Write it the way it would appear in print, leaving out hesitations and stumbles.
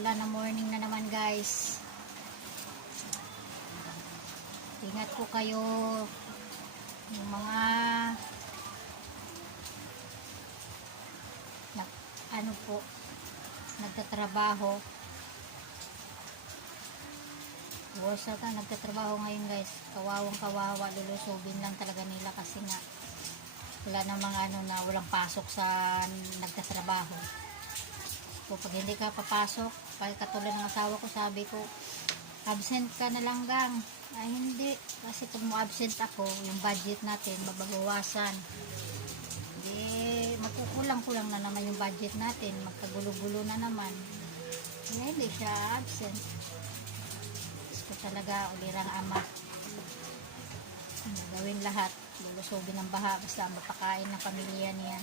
Ulan na morning na naman guys. Ingat po kayo. Yung mga nagtatrabaho. Worse ka nagtatrabaho ngayon guys. Kawawang kawawa. Lulusubin lang talaga nila kasi nga wala namang walang pasok sa nagtatrabaho. So, pag hindi ka papasok, katulad ng asawa ko, sabi ko, absent ka na lang gang. Ay hindi, kasi pag mo-absent ako, yung budget natin mababawasan. Hindi, magkukulang-kulang na naman yung budget natin, magkagulo-gulo na naman. Kaya hindi siya absent. Gusto talaga, ulirang ama. Gawin lahat, lulusubin ng baha, basta mapakain ng pamilya niya.